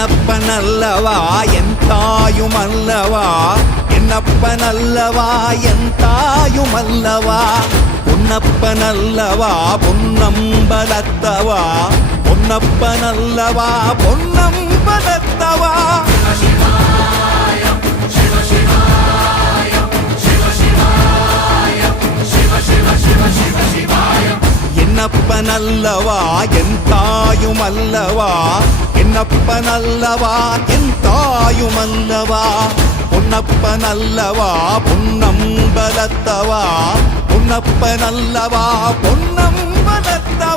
என்னப்பனல்லவா என் தாயுமல்லவா, என்னப்பனல்லவா என் தாயுமல்லவா, பொன்னப்பனல்லவா பொன்னம்பலத்தவா, பொன்னப்பனல்லவா பொன்னம்பலத்தவா. என்னப்பனல்லவா என் தாயுமல்லவா, என்னப்பனல்லவா என் தாயுமல்லவா, பொன்னப்பனல்லவா பொன்னம்பலத்தவா, பொன்னப்பனல்லவா பொன்னம்பலத்தவா.